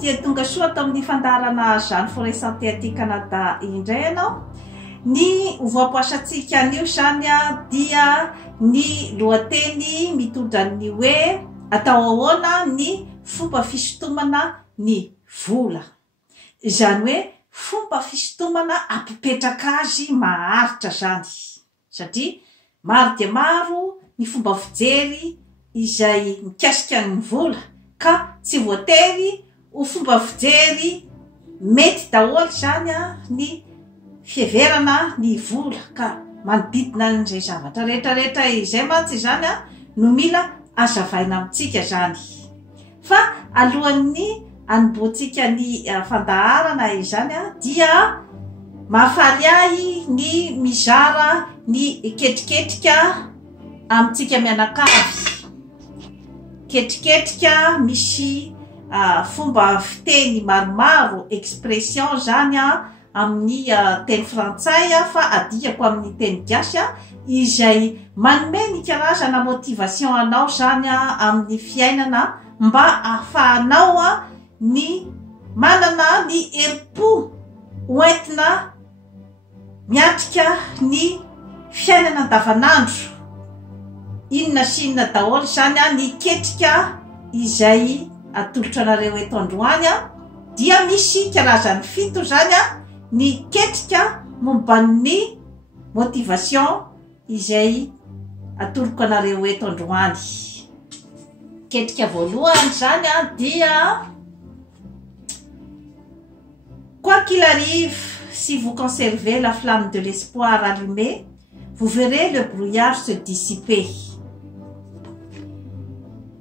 dia tonga soa tamin'ny fandarana Jeanne Forêt Santé aty Canada indray ianao. Ny voapoasantsika anio zany dia ny lohateny mitondra ny hoe atao ahoana ny fomba fisintomana ny vola. Izany hoe fomba fisintomana ampipetraka azy maharitra zany. Satria maro dia maro ny fomba fijery izay mikasika ny vola ka tsy voatery ho fomba fijery mety daholo zany ny fieverana ny vola ka manodidina an'izay zavatra rehetrarehetra izay mantsy zany no mila azavaina amintsika zany. Fa alohan'ny anomboantsika ny fandaharana izany dia mahafaly ahy ny mizara ny ketriketrika amintsika mianakavy. Ketriketrika misy fomba fiteny maromaro expression zany amin'ny teny frantsay fa adikako amin'ny teny gasy izay manome ny karazana motivation anao zany amin'ny fiainana mba ahafahanao ny manana ny herim-po hoentina miatrika ny fiainana andavanandro. Inona sy inona daholo zany ny ketrika izay atolotra anareo eto androany dia misy karazany fito zany ny ketrika momban'ny motivation izay atoloko anareo eto androany. Ketrika voalohany zany dia quoi qu'il arrive, si vous conservez la flamme de l'espoir allumée, vous verrez le brouillard se dissiper.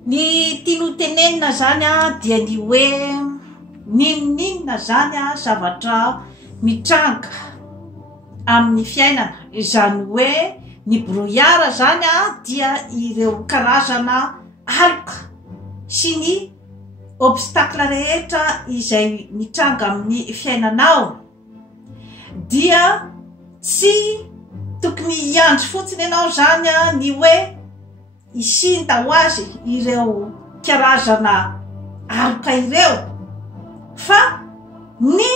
Ny tinotenenina zany dia ny hoe ninona zany zavatra mitranga amin'ny fiainana. Izany hoe ny brouillard zany dia ireo karazana aloka sy ny obstacle rehetra izay mitranga amin'ny fiainanao. Dia tsy tokony hiandry fotsiny ianao zany ny hoe isinta ho azy ireo karazana aloka ireo, fa ny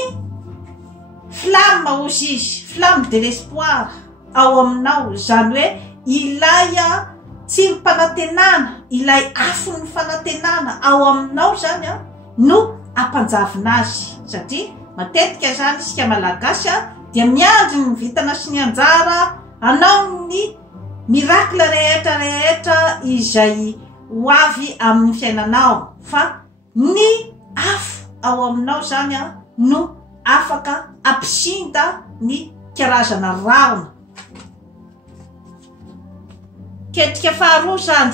flamme ozy izy, flamme de l'espoir ao aminao. Zany hoe ilay tsirom-panantenana, ilay afon'ny fanantenana ao aminao zany no ampanjavina azy. Satria matetika zany isika malagasy dia miandry ny vitana sy ny anjara anao ny miracle rehetra izay ho avy amin'ny fiainanao, fa ny afo ao aminao zany no afaka ampisinda ny karazana raona. Ketrika faharoa zany,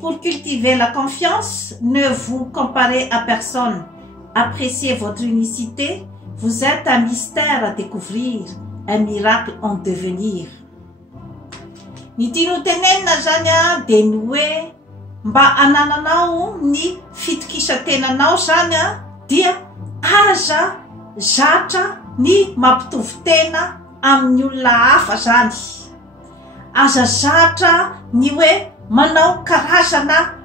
pour cultiver la confiance, ne vous comparez à personne. Appréciez votre unicité. Vous êtes un mystère à découvrir, un miracle en devenir. Ny tinotenenina zany dia ny hoe mba anananao ny fitokisan-tenanao zany dia aza zatra ny mampitovy tena amin'ny olona hafa zany. Aza zatra ny hoe manao karazana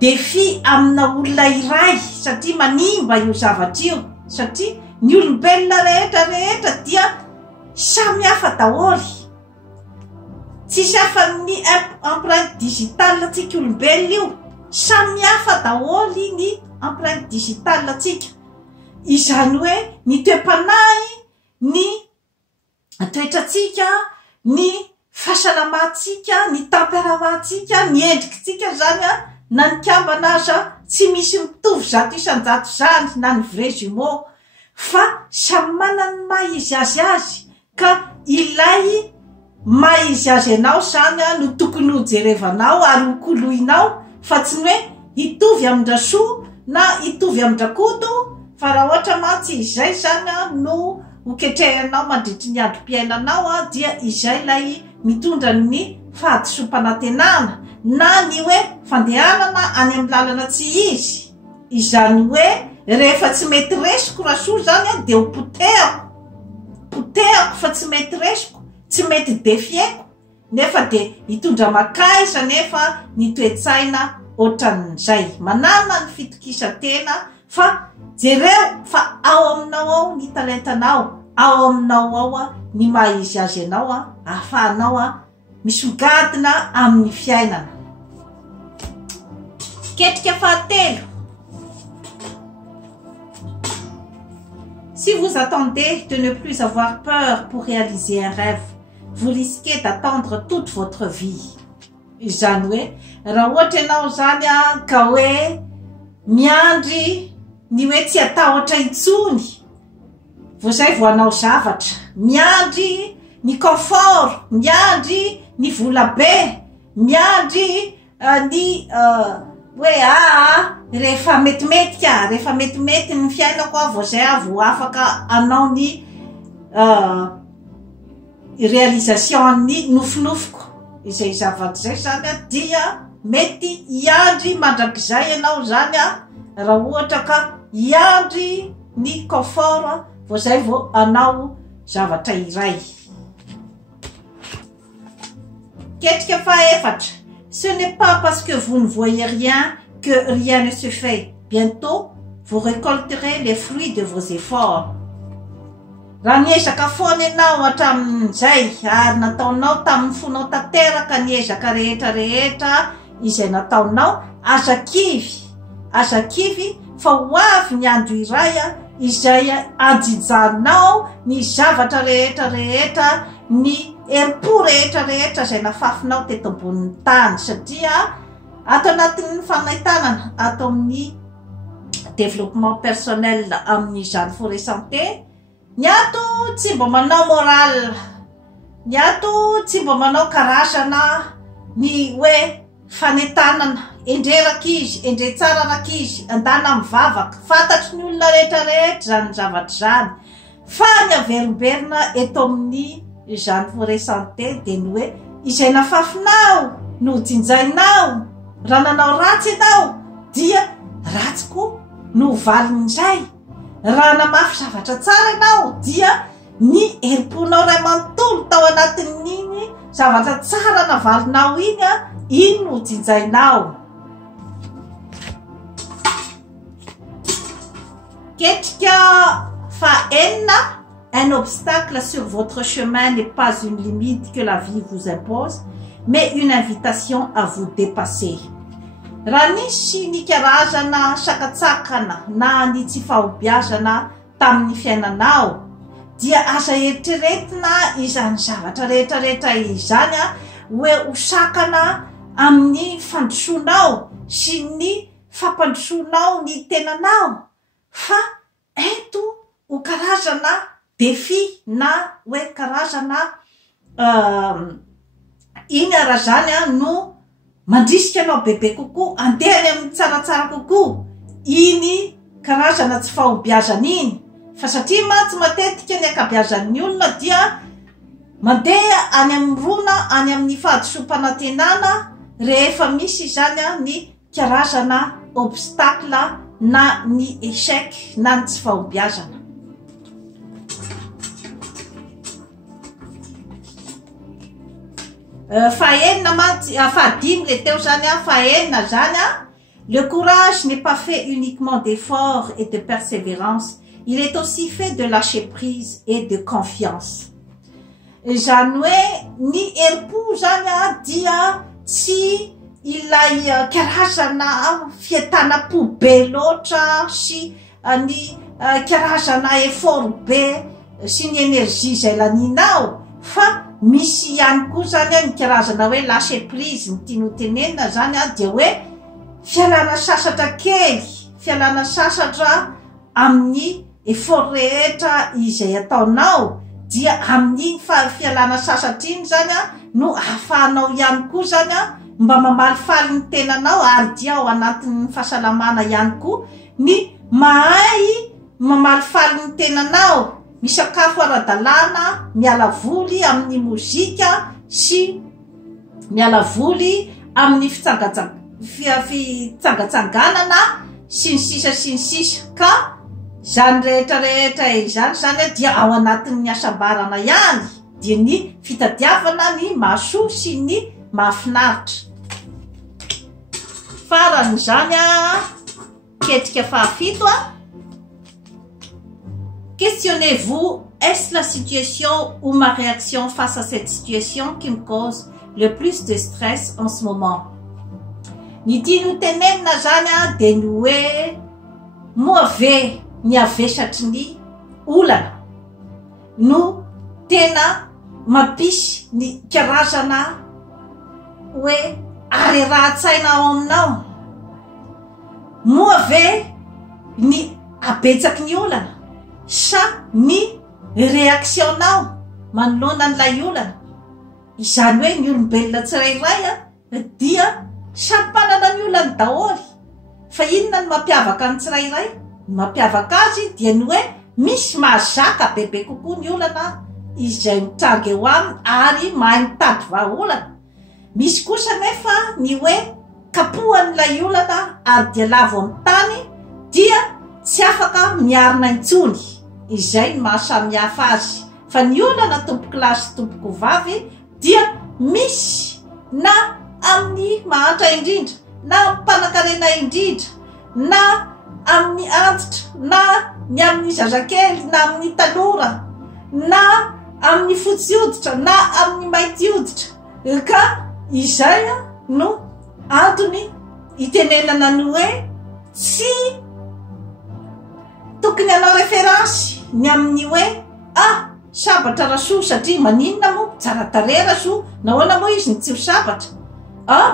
défi amina olona iray satria manimba io zavatra io. Satria ny olombelona rehetrarehetra dia samy hafa daholy. Tsisy hafa ny empreinte digitale tsika olombelona io, samy hafa daholy ny empreinte digitale tsika. Izany hoe ny toe-panahy, ny toetratsika, ny fahasalamatsika, ny temperamentsika, ny endrikitsika zany na ny kambana aza tsy misy mitovy zato isan-jato zany na ny vrai jumeau, fa samy manana ny maha izy azy ka ilay maha izy azy anao zany no tokony ho jerevanao ary ho koloinao, fa tsy ny hoe hitovy amin-drasoa na hitovy amin-drakoto. Fa raha ohatra mantsy izay zany no hoketrehanao mandritry ny androm-piainanao dia izay lay mitondra ny fahadisom-panantenana na ny hoe fandehanana any amin'ny lalana tsy izy. Izany hoe rehefa tsy mety resiko rasoa zany dia ho potehako fa tsy mety resiko, tsy mety defieko nefa de hitondra makaisa nefa ny toetsaina ohatran'izay manana ny fitokisantena fa jereo fa ao aminao ao ny talentanao ao aminao ao ny maizy azy anao ahafahanao misogadina amin'ny fiainana. Ketrika fahatelo. Si vous attendez de ne plus avoir peur pour réaliser un rêve, vous risquez d'attendre toute votre vie. Izany hoe raha ohatra ianao zany ka hoe miandry ny hoe tsy atahotra intsony vo zay vo anao zavatra, miandry ny confort, miandry ny vola be, miandry ny hoe rehefa metimety ny fiainako vo zay vo afaka anao ny réalisation ny nofinofiko. Izay zavatra zay zany dia mety iandry mandrakizay ianao zany raha ohatra ka iandry ny confort vo zay vo anao zavatra iray. Ketrika fahaefatra. Ce n'est pas parce que vous ne voyez rien que rien ne se fait. Bientôt, vous récolterez les fruits de vos efforts. Raha niezaka foana ianao hatramin'izay ary nataonao tamin'ny fonao tanteraka niezaka rehetrarehetra izay nataonao, aza kivy fa ho avy ny andro iray izay anjijanao ny zavatra rehetrarehetra, ny herim-po rehetrarehetra izay nafafinao teto ambonin'ny tany, satria ato anatin'ny fanaitanana ato amin'ny développement personnel amin'izany forêt santé. Ny ato tsy mba manao moral, ny ato tsy mba manao karazana ny hoe fanentanana, endreraky izy, endre tsara raky izy, andana mivavaka, fantatry ny olona rehetrarehetra zany zavatra zany. Fa ny averimberina eto amin'ny zany forêt santé de ny hoe izay nafafinao no jinjainao, raha nanao ratsy ianao dia ratsy koa no valin'izay. Raha namafy zavatra tsara ianao dia ny herim-ponao ray manontolo tao anatin'igny zavatra tsara navalinao iny no jinjainao. Ketrika fahaenina. Un obstacle sur votre chemin n'est pas une limite que la vie vous impose, mais une invitation à vous dépasser. Raha nisy ny karazana sakatsakana na ny tsy fahobiazana tamin'ny fiainanao dia aza eritreretina izany zavatra rehetrarehetra izany hoe hosakana amin'ny fandrosoanao sy ny fampandrosoanao ny tenanao, fa eto ho karazana défi na hoe karazana iny raha zany no mandrisika anao bebe kokoa, andehany amin'ny tsaratsara kokoa iny karazana tsy fahobiazana iny. Fa satria mantsy matetika ny akabiazan'ny olona dia mandeha any amin'ny rona, any amin'ny fahadisom-panantenana rehefa misy zany ny karazana obstacle na ny échec na ny tsy fahobiazana. Le courage n'est pas fait uniquement d'efforts et de persévérance, il est aussi fait de lâcher prise et de confiance. Zany hoe ny herim-po zany dia tsy ilay karazana fientanam-po be loatra sy ny karazana effort be sy ny énergie zay laninao, fa misy ihany koa zany ny karazana hoe lâcher prise ny tiano tenenina zany dia hoe fialana sasatra kely, fialana sasatra amin'ny effort rehetra izay ataonao, dia amin'ny fialana sasatra iny zany no ahafahanao ihany koa zany mba mamalifaly ny tenanao ary dia ao anatin'ny fahasalamana ihany koa ny mahay mamalifaly ny tenanao, misakafo ara-dalàna, miala voly amin'ny mozika sy miala voly amin'ny fitsangatsanganana sy ny sisa ka zany rehetrarehetra izany zany dia ao anatin'ny asambarana ihany dia ny fitadiavana ny mahasoa sy ny mahafinaritra. Faran'izany ketrika fahafito Questionnez-vous, est-ce la situation ou ma réaction face à cette situation qui me cause le plus de stress en ce moment? Ny tiany tenenina zany dia ny hoe moa ve ny avesatry ny olana no tena mampisy ny karazana hoe arerahan-tsaina ao aminao, moa ve ny abetsaky ny olana sa ny réactionnao manoloana an'ilay olana. Izany hoe ny olombelona tsirairay dia samy manana ny olany daholy, fa inona ny mampiavaka ny tsirairay? Ny mampiavaka azy dia ny hoe misy mahazaka bebe kokoa ny olana izay mitranga eo aminy ary mahay mitady vahaolana. Misy kosa nefa ny hoe kapohan'ilay olana ary dia lavo amin'ny tany dia tsy afaka miarina intsony. Izay ny mahasamy hafa azy. Fa ny olana tompoky lahy sy tompoky vavy dia misy na amin'ny mahantra indrindra, na amin'ny mpanan-karena indrindra, na amin'ny antitra, na ny amin'ny zazakely, na amin'ny tanora, na amin'ny fotsy hoditra, na amin'ny mainty hoditra. Ka izay no antony itenenana ny hoe tsy tokony hanao référence ny amin'ny hoe sabatra rasoa satria maninona moa tsara tarehy rasoa, nahoana moa izy ny tsy ho sabatra,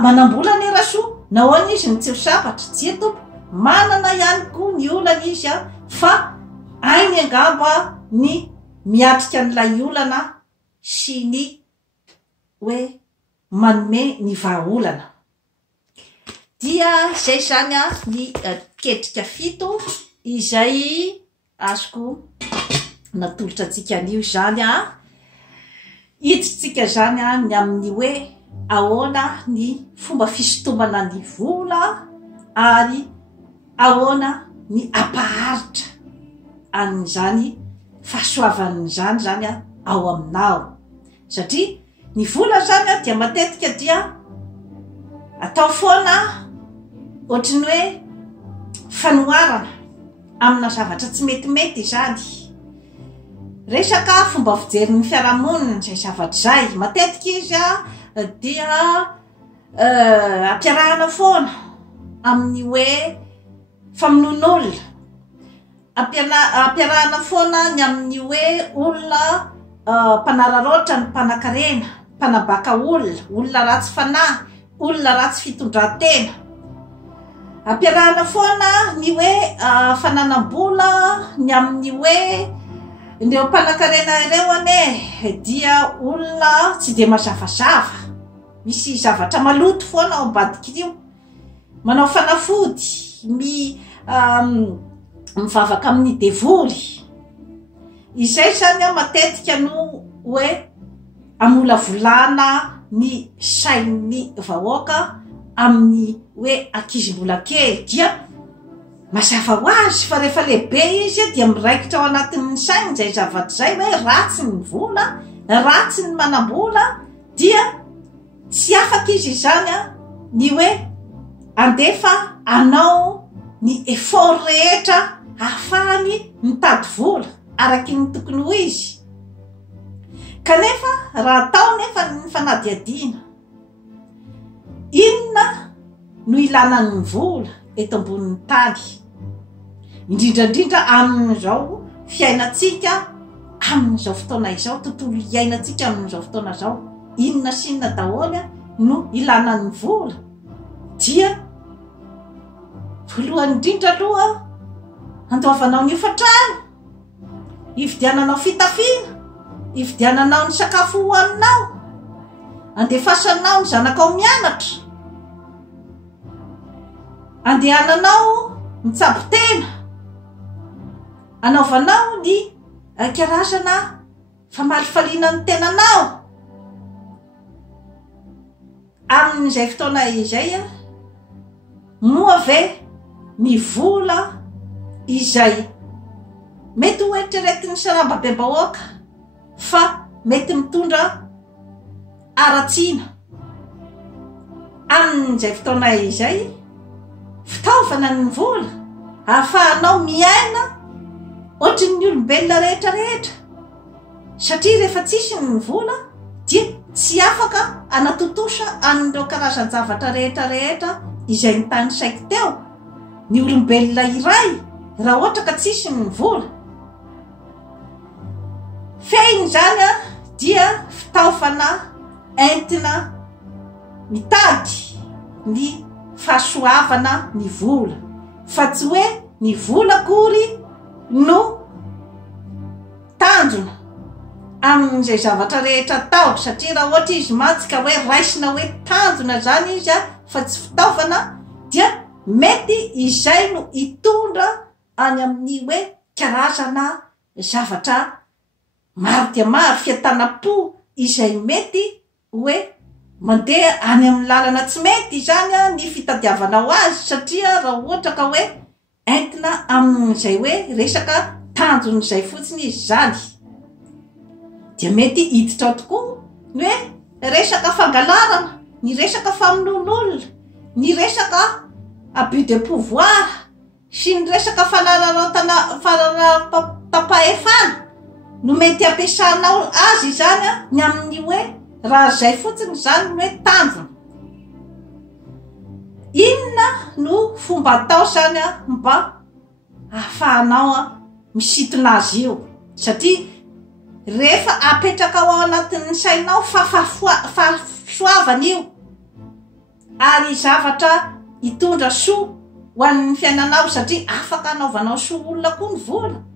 manambola ny rasoa, nahoana izy ny tsy ho sabatra. Tsy tompo, manana ihany koa ny olana izy fa ainy angamba ny miatrika an'ilay olana sy ny hoe manome ny vahaolana. Dia izay zany ny ketrika fito izay azoko natolotra antsika an'io zany hiditsika zany ny amin'ny hoe ahoana ny fomba fisintomana ny vola ary ahoana ny ampaharitra an'izany fahasoavan'izany zany ao aminao. Satria ny vola zany dia matetika dia atao foana ohatrany hoe fanoharana amina zavatra tsy metimety zany. Resaka fomba fijerin'ny fiarahamonina zay zavatra zay, matetika izy dia ampiarahana foana amin'ny hoe famonoan'olona, ampiarahana foana ny amin'ny hoe olona mpanararoatra ny mpanan-karena, mpanabaka olona ratsy fanahy, olona ratsy fitondran-tena. Ampiarahana foana ny hoe fananam-bola ny amin'ny hoe ndreo mpanan-karena ireo dia olona tsy de mazavazava, misy zavatra maloto foana ao ambadik'io, manao fanafody, mivavaka amin'ny devoly. Izay zany matetika no hoe amolavolana ny sain'ny vahoaka amin'ny hoe ankizy-mbola kely dia mazava ho azy fa rehefa lehibe izy dia miraikitra ao anatin'ny sainy zay zavatra zay hoe ratsy ny vola, ratsy ny manam-bola, dia tsy afaka izy zany ny hoe andefa anao ny effort rehetra ahafahany mitady vola araky ny tokony ho izy. Kanefa raha atao nefa ny fanadiadiana, inona no ilanan'ny vola eto ambonin'ny tany, indrindrandrindra amin'izao fiainatsika amin'izao fotoana izao, tontolo iainatsika amin'izao fotoana izao, inona sy inona daholy no ilanan'ny vola? Dia voalohany indrindra aloha andoavanao ny hofatrano, hividiananao fitafiana, hividiananao ny sakafo hohaninao, andefasanao ny zanakao mianatra, andehananao mitsabo tena, anaovanao ny karazana famalifaliana ny tenanao. Amin'izay fotoana izay moa ve ny vola izay mety ho eritreretin'ny sarambabem-bahoaka fa mety mitondra aratsiana amin'izay fotoana izay fitaovana ny vola ahafahanao miaina ohatry ny olombelona rehetrarehetra satria rehefa tsisy ny vola dia tsy afaka anatotosa an'ireo karazan-javatra rehetrarehetra izay ny tany saiko teo ny olombelona iray raha ohatra ka tsisy ny vola feiny zany a dia fitaovana entina mitady ny fahasoavana ny vola fa tsy hoe ny vola akory no tanjona amin'izay zavatra rehetra atao satria raha ohatra izy mantsy ka hoe raisina hoe tanjona zany izy a fa tsy fitaovana dia mety izay no hitondra any amin'ny hoe karazana zavatra maro dia maro fiatanam-po izay mety hoe mandeha any amin'ny lalana tsy mety zany a ny fitadiavanao azy satria raha ohatra ka hoe entina amin'izay hoe resaka tanjony izay fotsiny izy zany dia mety hiditra tokoa ny hoe resaka fangalarana ny resaka famonoan'olona ny resaka abus de pouvoir sy ny resaka fanararotam-pahefana no mety ampiasanao azy zany a ny amin'ny hoe raha zay fotsiny zany hoe tanjona inona no fomba atao zany a mba ahafahanao a misintona azy io satria rehefa apetraka ao anatin'ny sainao fahasoavana io ary zavatra hitondra soa ho an'ny fiainanao satria afaka anaovanao soa olona koa ny vola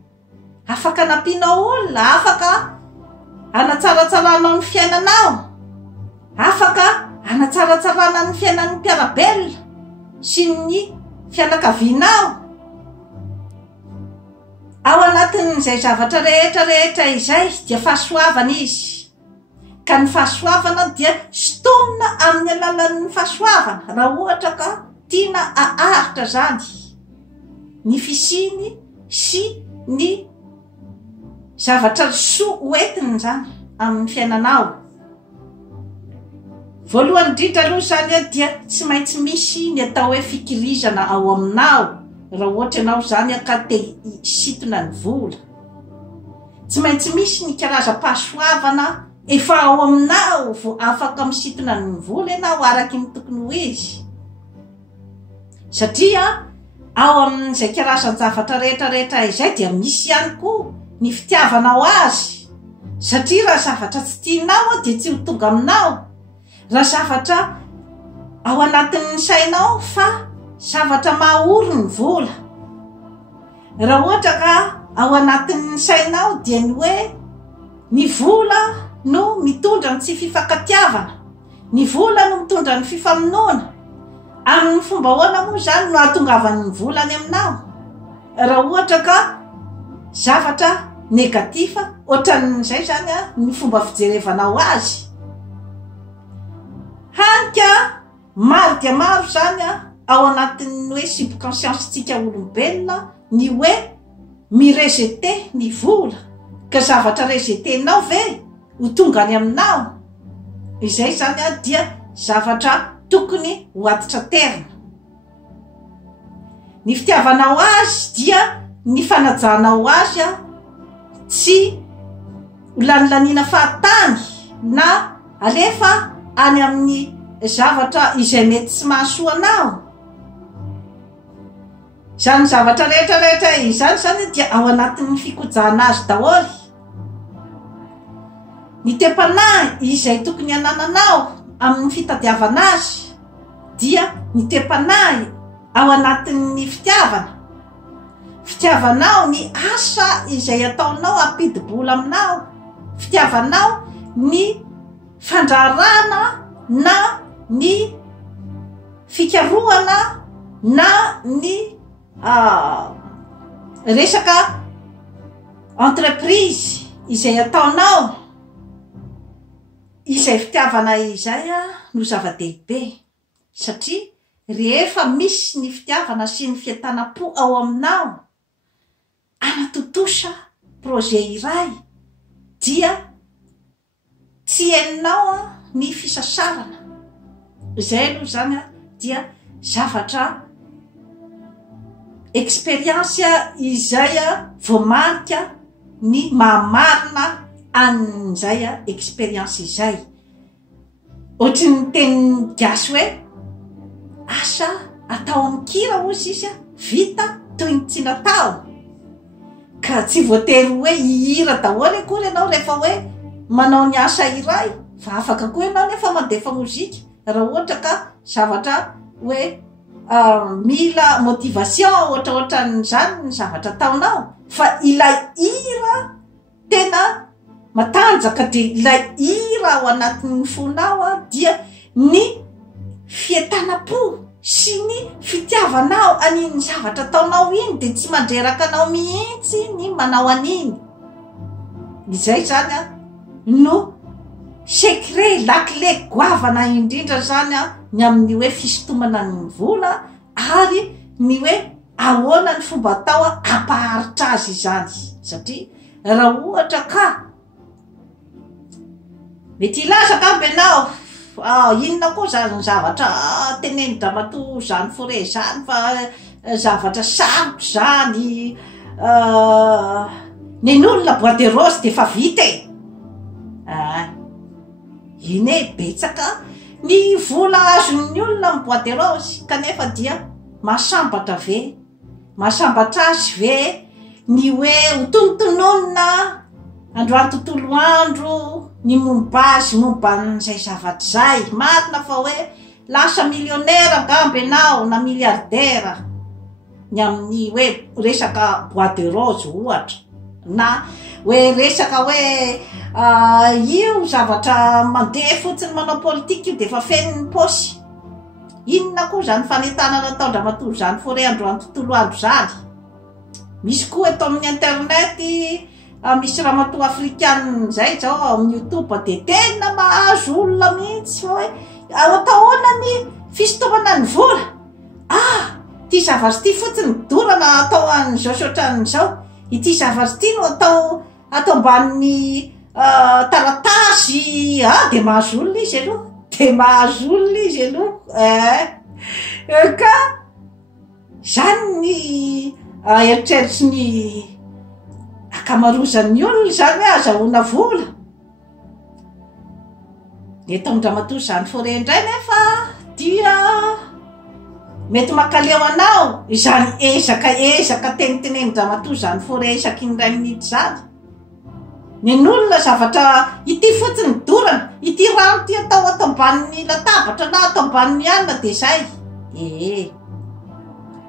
afaka anampianao olona afaka anatsaratsarana ny fiainanao afaka anatsaratsarana ny fiainan'ny mpiarabelona sy ny fianakavianao ao anatin'izay zavatra rehetrarehetra izay dia fahasoavana izy ka ny fahasoavana dia sitomina amin'ny alalan'ny fahasoavana raha ohatra ka tiana aharitra zany ny fisiny sy ny zavatra soa hoentiny zany amin'ny fiainanao voalohany indrindra aloha zany a dia tsy maintsy misy ny atao hoe fikirizana ao aminao raha ohatra ianao zany ka te sitona ny vola tsy maintsy misy ny karazam-pahasoavana efa ao aminao vo afaka misitona ny vola ianao araky ny tokony ho izy satria ao amin'izay karazan-javatra rehetrarehetra izay dia misy ihany koa ny fitiavanao azy satria raha zavatra tsy tianao dia tsy ho tonga aminao raha zavatra ao anatin'ny sainao fa zavatra mahaory ny vola raha ohatra ka ao anatin'ny sainao dia ny hoe ny vola no mitondra ny tsy fifankatiavana ny vola no mitondra ny fifamonoana amin'ny fomba hoana moa zany no ahatongavany ny vola any aminao raha ohatra ka zavatra negatifa ohatran'izay zany a ny fomba fijerevanao azy hanika maro dia maro zany a ao anatin'ny hoe subconscience-tsika olombelona ny hoe mirejete ny vola ka zavatra rejetenao ve ho tonga any aminao izay zany a dia zavatra tokony ho atitra terina ny fitiavanao azy dia ny fanajanao azy a tsy holanilaniana fahatany na alefa any amin'ny zavatra izay mety tsy mahasoanao zany zavatra rehetrarehetra izany zany dia ao anatin'ny fikojana azy daholy ny tempanahy izay tokony anananao amin'ny fitadiavana azy dia ny tempanahy ao anatin'ny fitiavanao ny asa izay ataonao ampidibola aminao fitiavanao ny fandrarana na ny fikarohana na ny resaka entreprise izay ataonao izay fitiavana izay a no zava-dehibe satria rehefa misy ny fitiavana sy ny fiatanam-po ao aminao anatotosa projet iray dia tsy hainao a ny fisasarana zay aloha zany a dia zavatra expérience izay a voamarika ny mamarina an'izay a expérience izay ohatry ny teny gasy hoe asa atao amin'ny kira ozy izy a vita toy ny tsy natao ka tsy voatery hoe ihira daholy akory ianao rehefa hoe manao ny asa iray fa afaka koa ianao nefa mandefa mozika raha ohatra ka zavatra hoe mila motivation ohatraohatran'izany ny zavatra ataonao fa ilay hira tena matanjaka de ilay hira ao anatin'ny fonao a dia ny fientanam-po sy ny fitiavanao aniny zavatra ataonao iny de tsy mandreraka anao mihitsy ny manao aniny izay zany a no secret lakle goavana indrindra zany a ny amin'ny hoe fisintomana ny vola ary ny hoe ahoana ny fomba atao a ampaharitra azy izany satria raha ohatra ka mety ilaza kamby ianao inona koa zany zavatra teneny Ramatoa Jeanne Forêt zany fa zavatra sarotra zany nen'olona bois de rose de fa vita iny betsaka ny vola azon'ny olona amin'ny bois de rose kanefa dia masambatra ve masambatra azy ve ny hoe hotonotononina androany tontolo andro ny momba azy momban'izay zavatra zay marina fa hoe lasa millionnaire gamby ianao na milliardaire ny amin'ny hoe resaka bois de rose ohatra na hoe resaka hoe io zavatra mandeha fotsiny manao politika io de fa feniny posy inona koa zany fanentanana nataon Ramatoa Jeanne Forêt androany tontolo andro zany misy koa eto amin'ny internet misy ramatoa afrikana zay zao amin'ny YouTube de tena mahazo olona mihitsy hoe atahoana ny fisintomana ny vola ty zavatra ty fotsiny dorana atao an'izao sotran'izao ity zavatra ty no atao amban'ny taratasy de mahazo olona izy aloha de mahazo olona izy aloha ka zany ny eritreritry ny akamarozan'ny olona zany hoe azahoana vola eto amin'ny Ramatoa Jeanne Forêt indray nefa dia mety makaleo anao izany ezaka teniteneny Ramatoa Jeanne Forêt isaky ny ray minitra zany nen'olona zavatra ity fotsiny dorana ity rano ty atao ambanin'ny latabatra na atao ambanin'ny alina de zay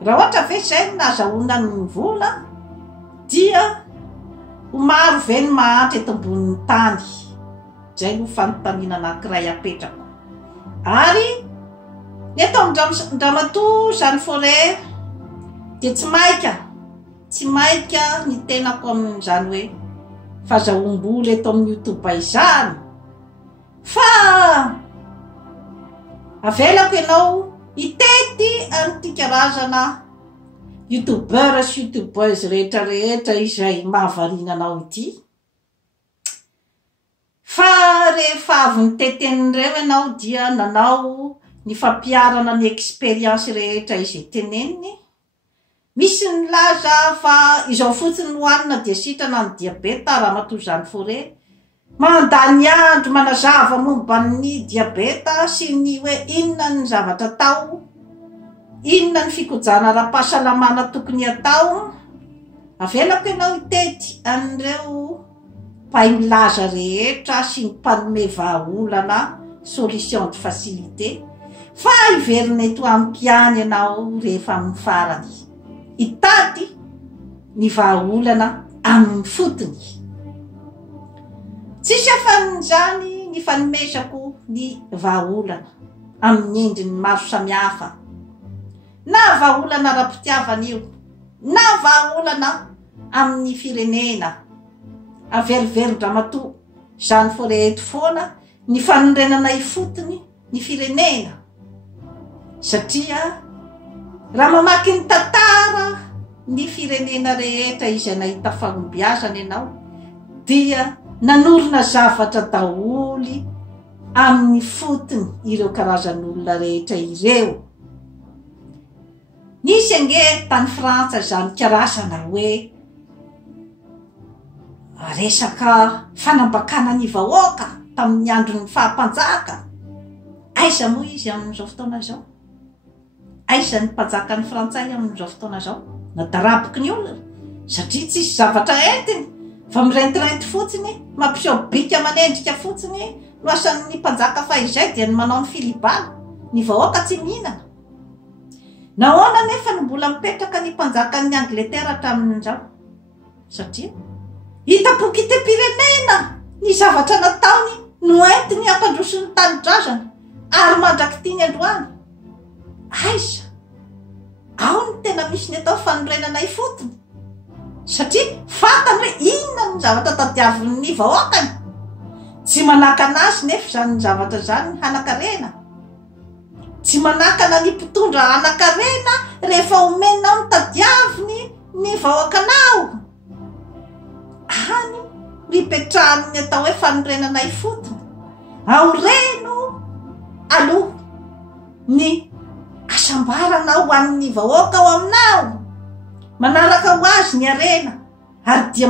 raha ohatra ve zay no nahazahoana ny vola dia ho maro ve ny mahantra eto ambonin'ny tany zay no fanontaniana anankiray apetrako ary eto amin'ny Ramatoa Jeanne Forêt de tsy maika ny tenako amin'izany hoe fahazahoam-bola eto amin'ny YouTube izany fa avelako ianao itety an'ity karazana youtubeur sy youtubeuse rehetrarehetra izay mahavariananao ity fa rehefa avy ny tetenin'ireo ianao dia nanao ny fampiarana ny expérience rehetra izay teneniny misy ny laza fa izao fotsiny hoanina dia sitrana ny diabeta Ramatoa Jeanne Forêt mandany andro manazava momban'ny diabeta sy ny hoe inona ny zavatra atao inona ny fikojana ara-pahasalamana tokony atao avelako ianao itety an'ireo mpahay milaza rehetra sy ny mpanome vahaolana solution de facilité fa iverina eto ampiany ianao rehefa amin'ny farany itady ny vahaolana amin'ny fotony tsisy afan'izany ny fanomezako ny vahaolana amin'ny endriny maro samihafa na vahaolana ara-pitiavana io na vahaolana amin'ny firenena averivery Ramatoa Jeanne Forêt foana ny fanorenana ifotony ny firenena satria raha mamaky ny tantara ny firenena rehetra izay nahita fagnombiazana ianao dia nanorona zavatra daholy amin'ny fotony ireo karazan'olona rehetra ireo. Nisy ange tany Frantsa zany karazana hoe resaka fanambakana ny vahoaka tamin'ny andron'ny fahampanjaka. Aiza moa izy amin'izao fotoana zao? Aiza ny mpanjakan'ny Frantsay amin'izao fotoana zao? Nadaraboky ny olona satria tsisy zavatra entiny fa mirentirety fotsiny, mampiseho bika aman'endrika fotsiny no asan'ny mpanjaka fahizay dia ny manao ny filibana, ny vahoaka tsy mihinana. Nahoana nefa ny mbola mipetraka ny mpanjakan'ny Angletera hatramin'izao? Satria hitapokitem-pirenena ny zavatra nataony no entiny hampandroso ny tanindrazana ary mandraky tiany androany. Aiza? Ao ny tena misy ny atao fanorenana ifotony satria fantany hoe inona ny zavatra tadiavin'ny vahoakany. Tsy manaka anazy nefa zany zavatra zany hanakarena. Tsy manakana ny mpitondra hanakarena rehefa omenao ny tadiaviny ny vahoakanao. Any mipetrahany ny atao hoe fanorenana ifotony. Aoreno aloha ny asambarana ho an'ny vahoaka ao aminao. Manaraka ho azy ny arena ary dia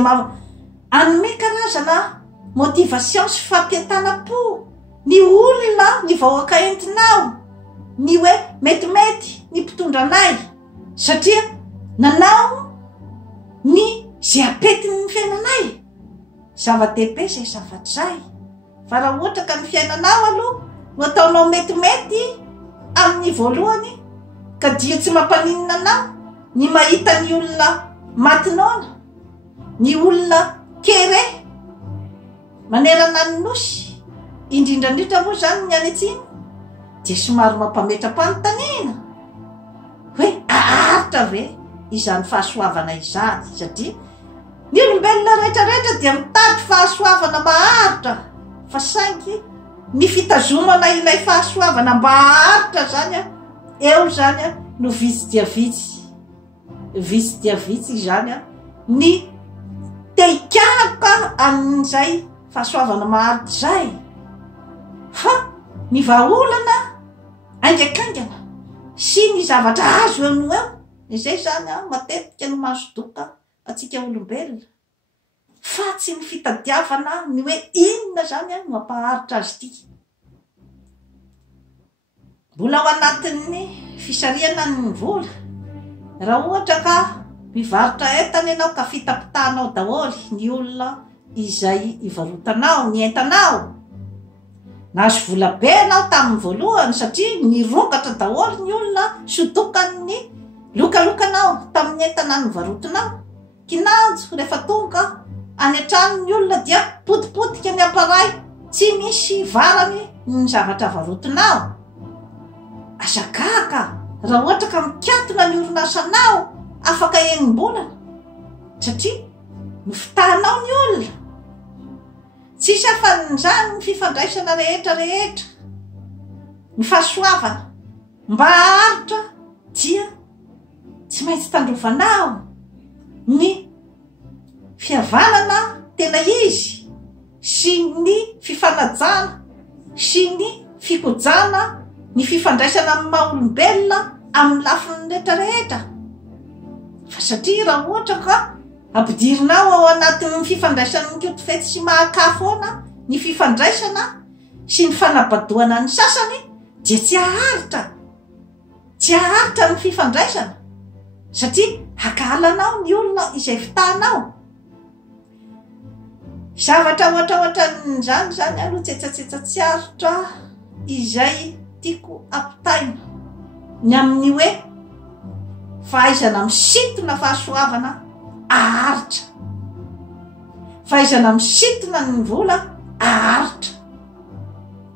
anome karazana motivation sy fampientanam-po ny olona ny vahoaka entinao, ny hoe metimety ny mpitondranay satria nanao ny zay apetiny ny fiainanay. Zava-dehibe zay zavatra zay. Fa raha ohatra ka ny fiainanao aloha no ataonao metimety amin'ny voalohany ka dia tsy mampaninina anao ny mahita ny olona matinaona, ny olona kere manerana ny nosy, indrindrandrindra moa zany ny any atsiny, dia somary mampametra-panontaniana hoe aharitra ve izany fahasoavana izany? Satria ny olombelona rehetrarehetra dia mitady fahasoavana maharitra, fa saingy ny fitazomana ilay fahasoavana mba haharitra zany eo zany no vitsy dia vitsy zany ny te-hikaraka amin'izay fahasoavana maharitra zay. Fa ny vahaolana aingakaingana sy ny zavatra azo eo no eo, izay zany matetika no mahazo-doka atsika olombelona, fa tsy ny fitadiavana ny hoe inona zany no mampaharitra azy ity. Mbola ao anatin'ny fisariana ny vola, raha ohatra ka mivarotra entana ianao ka fitapitahanao daholy ny olona izay ivarotanao ny entanao. Nahazo vola be anao tamin'ny voalohany satria nirokatra daholy ny olona sodokany lokalokanao tamin'ny entana nivarotanao. Kinanjo rehefa tonga any an-trano ny olona dia potipotika ny amparay, tsy misy varany ny zavatra varotanao. Azakaka raha ohatra ka mikatona ny orinasanao afaka enimbolana satria mifitahanao ny olona. Tsisy afan'izany ny fifandraisana rehetra ny fahasoavana mba haharitra dia tsy maintsy tandrovanao ny fihavanana tena izy sy ny fifanajana sy ny fikojana ny fifandraisana amin'ny maha-olombelona amin'ny lafiny rehetrarehetra. Fa satria raha ohatra ka ampidirinao ao anatin'ny fifandraisana ny kotifety sy mahakafoana ny fifandraisana sy ny fanabadoana ny sasany dia tsy haharitra ny fifandraisana satria hakalanao ny olona izay fitahanao. Zavatra ohatraohatran'izany zany aloha tsetsatsiaritra izay tiako ampitaina ny amin'ny hoe fahaizana misintona fahasoavana aharitra, fahaizana misintona ny vola aharitra.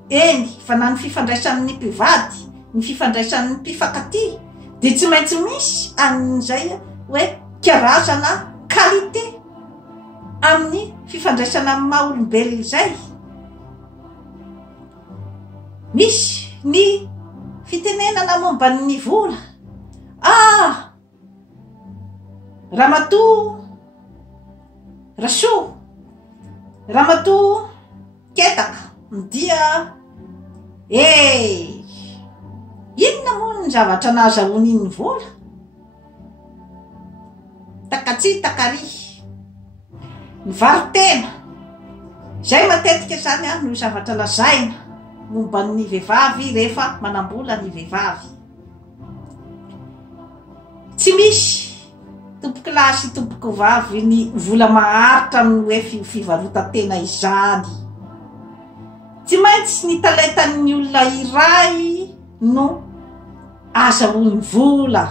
Eny fa na ny fifandraisan'ny mpivady, ny fifandraisan'ny mpifankaty dia tsy maintsy misy amin'izay hoe karazana qualité amin'ny fifandraisana amin'ny maha-olombelona izay. Misy ny fitenenana momba ny vola. Ramatoa Rasoa Ramatoa ketaka dia inona moa ny zavatra nahazahoany iny vola? Takatsy takary ny varitena zay matetika zany no zavatra lazaina momba ny vehivavy rehefa manambola ny vehivavy. Tsy misy tompoky lahy sy tompoky vavy ny vola maharitra ny hoe fivarotan-tena izany. Tsy maintsy ny talentan'ny olona iray no azahoany vola.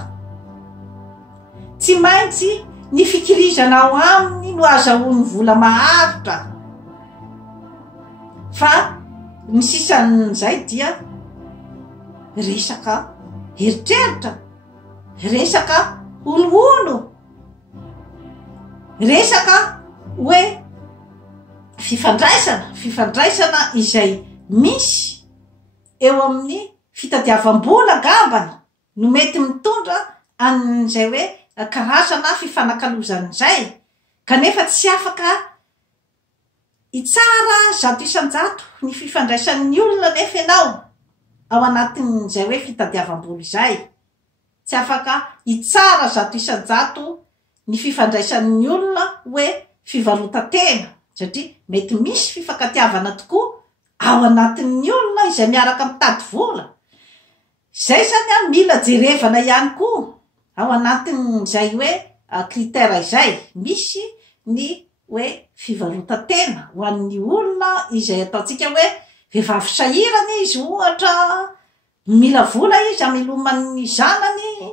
Tsy maintsy ny fikirizana ao aminy no azahoany vola maharitra. Fa ny sisan'izay dia resaka heritreritra, resaka olo, resaka hoe fifandraisana izay misy eo amin'ny fitadiavam-bola gambana no mety mitondra an'izay hoe karazana fifanakalozan'izay, kanefa tsy afaka itsara zato isan-jato ny fifandraisan'ny olona nefa ianao ao anatin'izay hoe fitadiavam-bola izay. Tsy afaka itsara zato isan-jato ny fifandraisan'ny olona hoe fivarotan-tena, satria mety misy fifankatiavana tokoa ao anatin'ny olona izay miaraka mitady vola. Zay zany mila jerevana ihany koa ao anatin'izay hoe kritera izay. Misy ny hoe fivarotan-tena ho an'ny olona izay ataontsika hoe vehivavy sahirana izy ohatra, mila vola izy ameloman'ny zanany,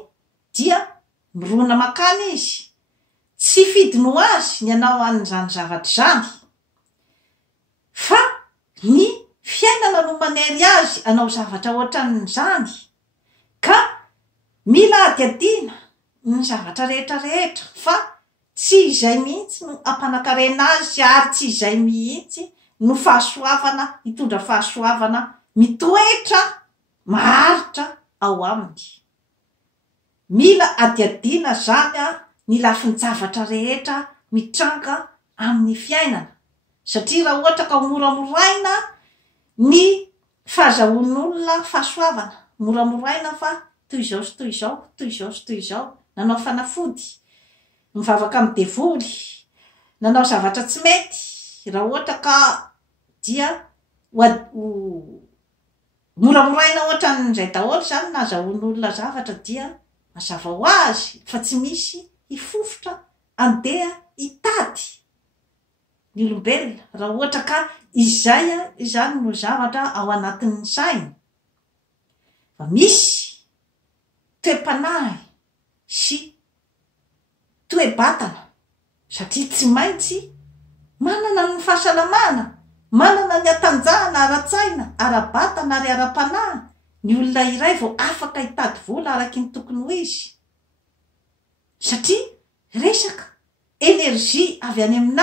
dia mirona makany izy. Tsy fidiny ho azy ny anao an'izany zavatra zany, fa ny fiainana no manery azy anao zavatra ohatran'izany. Ka mila adiadiana ny zavatra rehetrarehetra, fa tsy izay mihitsy no ampanakarena azy, ary tsy izay mihitsy no fahasoavana, hitondra fahasoavana mitoetra maharitra ao aminy. Mila adiadiana zany ny lafin'ny zavatra rehetra mitranga amin'ny fiainana, satria raha ohatra ka moramoraina ny fahazahoan'olona fahasoavana, moramoraina fa toy izao sy toy izao, toy izao sy toy izao, nanao fanafody, mivavaka amin'ny devoly, nanao zavatra tsy mety, raha ohatra ka dia moramoraina ohatra n'izay daholo zany nahazahoan'olona zavatra, dia mazava ho azy fa tsy misy hifofotra andeha hitady ny olombelona raha ohatra ka izay izany no zavatra ao anatin'ny sainy. Fa misy toe-panahy sy toe-batana, satria tsy maintsy manana ny fahasalamana, manana ny atanjahana ara-tsaina, ara-batana ary ara-panahy ny olona iray vao afaka hitady vola araky ny tokony ho izy, satria resaka enerzia avy any aminao.